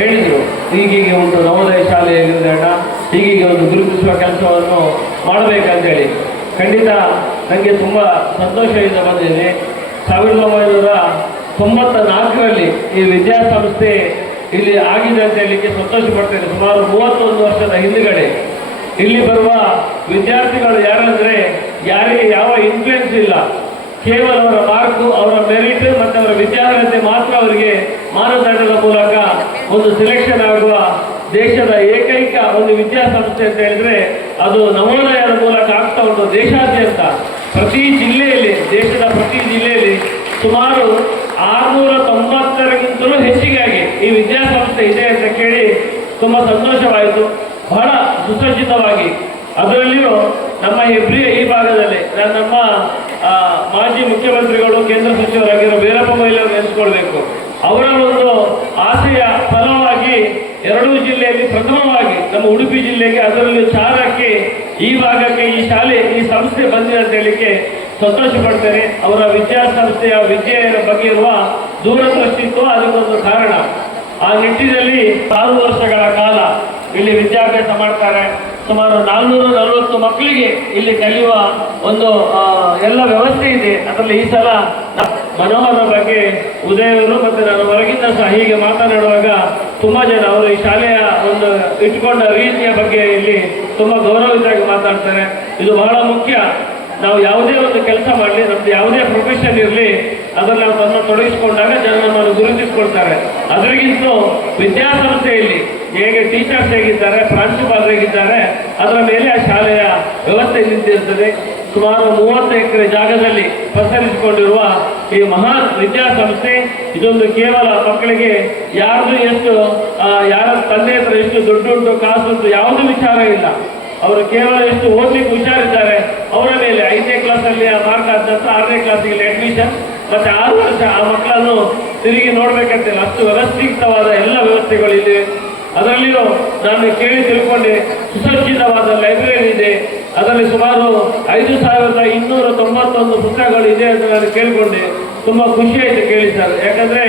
ಹೇಳಿದರು. ಹೀಗೀಗೆ ಒಂದು ನವೋದಯ ಶಾಲೆ ಇರೋದ್ರಣ್ಣ ಹೀಗೀಗೆ ಒಂದು ಗುರುತಿಸುವ ಕೆಲಸವನ್ನು ಮಾಡಬೇಕಂತೇಳಿ. ಖಂಡಿತ ನನಗೆ ತುಂಬ ಸಂತೋಷದಿಂದ ಬಂದಿದ್ದೀನಿ ಸಾವಿರದ ಒಂಬೈನೂರ ತೊಂಬತ್ತ ನಾಲ್ಕರಲ್ಲಿ ಈ ವಿದ್ಯಾಸಂಸ್ಥೆ ಇಲ್ಲಿ ಆಗಿದೆ ಅಂತ ಹೇಳಲಿಕ್ಕೆ ಸಂತೋಷ ಪಡ್ತೇನೆ ಸುಮಾರು ಮೂವತ್ತೊಂದು ವರ್ಷದ ಹಿಂದುಗಡೆ ಇಲ್ಲಿ ಬರುವ ವಿದ್ಯಾರ್ಥಿಗಳು ಯಾರಂದರೆ ಯಾರಿಗೆ ಯಾವ ಇನ್ಫ್ಲುಯೆನ್ಸ್ ಇಲ್ಲ. ಕೇವಲ ಅವರ ಮಾರ್ಕು ಅವರ ಮೆರಿಟ್ ಮತ್ತು ಅವರ ವಿದ್ಯಾರ್ಹತೆ ಮಾತ್ರ ಅವರಿಗೆ ಮಾನದಂಡದ ಮೂಲಕ ಒಂದು ಸೆಲೆಕ್ಷನ್ ಆಗುವ ದೇಶದ ಏಕೈಕ ಒಂದು ವಿದ್ಯಾಸಂಸ್ಥೆ ಅಂತ ಹೇಳಿದ್ರೆ ಅದು ನವೋದಯದ ಮೂಲಕ ಆಗ್ತಾ ಉಂಟು ದೇಶಾದ್ಯಂತ. ಪ್ರತಿ ಜಿಲ್ಲೆಯಲ್ಲಿ, ದೇಶದ ಪ್ರತಿ ಜಿಲ್ಲೆಯಲ್ಲಿ ಸುಮಾರು ಆರುನೂರ ತೊಂಬತ್ತರಗಿಂತಲೂ ಹೆಚ್ಚಿಗಾಗಿ ಈ ವಿದ್ಯಾಸಂಸ್ಥೆ ಇದೆ ಅಂತ ಕೇಳಿ ತುಂಬ ಸಂತೋಷವಾಯಿತು. ಬಹಳ ಸುಸಜ್ಜಿತವಾಗಿ. ಅದರಲ್ಲಿಯೂ ನಮ್ಮ ಹೆಬ್ರಿಯ ಈ ಭಾಗದಲ್ಲಿ, ನಮ್ಮ ಮಾಜಿ ಮುಖ್ಯಮಂತ್ರಿಗಳು, ಕೇಂದ್ರ ಸಚಿವರಾಗಿರೋ ಎರಡೂ ಜಿಲ್ಲೆಯಲ್ಲಿ ಪ್ರಥಮವಾಗಿ ನಮ್ಮ ಉಡುಪಿ ಜಿಲ್ಲೆಗೆ ಅದರಲ್ಲೂ ಚಾರಕ್ಕೆ ಈ ಭಾಗಕ್ಕೆ ಈ ಶಾಲೆ, ಈ ಸಂಸ್ಥೆ ಬಂದಿದೆ ಅಂತ ಹೇಳಿಕೆ ಸಂತೋಷ ಪಡ್ತೇನೆ. ಅವರ ವಿದ್ಯಾಸಂಸ್ಥೆಯ ವಿದ್ಯೆಯ ಬಗ್ಗೆ ಇರುವ ದೂರದೃಷ್ಟಿತ್ವ ಅದಕ್ಕೊಂದು ಕಾರಣ. ಆ ನಿಟ್ಟಿನಲ್ಲಿ ಆರು ವರ್ಷಗಳ ಕಾಲ ಇಲ್ಲಿ ವಿದ್ಯಾಭ್ಯಾಸ ಮಾಡ್ತಾರೆ. ಸುಮಾರು ನಾಲ್ನೂರ ನಲವತ್ತು ಮಕ್ಕಳಿಗೆ ಇಲ್ಲಿ ಕಲಿಯುವ ಒಂದು ಎಲ್ಲ ವ್ಯವಸ್ಥೆ ಇದೆ. ಅದರಲ್ಲಿ ಈ ಸಲ ಮನೋಹರ ಬಗ್ಗೆ ಉದಯವರು ಮತ್ತು ನಾನು ಹೊರಗಿಂದ ಸಹ ಹೀಗೆ ಮಾತನಾಡುವಾಗ ತುಂಬಾ ಜನ ಅವರು ಈ ಶಾಲೆಯ ಒಂದು ಇಟ್ಕೊಂಡ ರೀತಿಯ ಬಗ್ಗೆ ಇಲ್ಲಿ ತುಂಬಾ ಗೌರವಿತವಾಗಿ ಮಾತಾಡ್ತಾರೆ. ಇದು ಬಹಳ ಮುಖ್ಯ. ನಾವು ಯಾವುದೇ ಒಂದು ಕೆಲಸ ಮಾಡಲಿ, ನಮ್ದು ಯಾವುದೇ ಪ್ರೊಫೆಷನ್ ಇರಲಿ, ಅದನ್ನು ನಾವು ತನ್ನ ತೊಡಗಿಸಿಕೊಂಡಾಗ ಜನ ನಮ್ಮನ್ನು ಗುರುತಿಸ್ಕೊಳ್ತಾರೆ. ಅದರಿಗಿಂತ ವಿದ್ಯಾಸಂಸ್ಥೆಯಲ್ಲಿ ಹೇಗೆ ಟೀಚರ್ಸ್ ಹೇಗಿದ್ದಾರೆ ಪ್ರಾಂಶುಪಾಲರು ಹೇಗಿದ್ದಾರೆ, ಅದರ ಮೇಲೆ ಆ ಶಾಲೆಯ ವ್ಯವಸ್ಥೆ ನಿಂತಿರ್ತದೆ. ಸುಮಾರು ಮೂವತ್ತು ಎಕರೆ ಜಾಗದಲ್ಲಿ ಪಸರಿಸಿಕೊಂಡಿರುವ ಈ ಮಹಾನ್ ವಿದ್ಯಾಸಂಸ್ಥೆ ಇದೊಂದು ಕೇವಲ ಮಕ್ಕಳಿಗೆ ಯಾರ್ದು ಎಷ್ಟು ಯಾರ ತಂದೆ ಹತ್ರ ಎಷ್ಟು ಕಾಸು ಕಾಸುಂಟು, ಯಾವುದೂ ವಿಚಾರ ಇಲ್ಲ. ಅವರು ಕೇವಲ ಎಷ್ಟು ಓದ್ಲಿಕ್ಕೆ ಹುಷಾರಿದ್ದಾರೆ, ಅವರ ಮೇಲೆ ಐದನೇ ಕ್ಲಾಸಲ್ಲಿ ಆ ಮಾರ್ಕ್ ಆದ ನಂತರ ಆರನೇ ಕ್ಲಾಸಿಗೆ ಅಡ್ಮಿಷನ್ ಮತ್ತೆ ಆರು ವರ್ಷ ಆ ಮಕ್ಕಳನ್ನು ತಿರುಗಿ ನೋಡ್ಬೇಕಂತಿಲ್ಲ. ಅಷ್ಟು ವ್ಯವಸ್ಥಿತವಾದ ಎಲ್ಲ ವ್ಯವಸ್ಥೆಗಳು ಇಲ್ಲಿ. ಅದರಲ್ಲಿಯೂ ನಾನು ಕೇಳಿ ತಿಳ್ಕೊಂಡೆ, ಸುಸಜ್ಜಿತವಾದ ಲೈಬ್ರರಿ ಇದೆ. ಅದರಲ್ಲಿ ಸುಮಾರು ಐದು ಸಾವಿರದ ಇನ್ನೂರ ತೊಂಬತ್ತೊಂದು ಪುಸ್ತಕಗಳು ಇದೆ ಅಂತ ನಾನು ಕೇಳಿಕೊಂಡೆ. ತುಂಬಾ ಖುಷಿ ಆಯ್ತು ಕೇಳಿ ಸರ್. ಯಾಕಂದ್ರೆ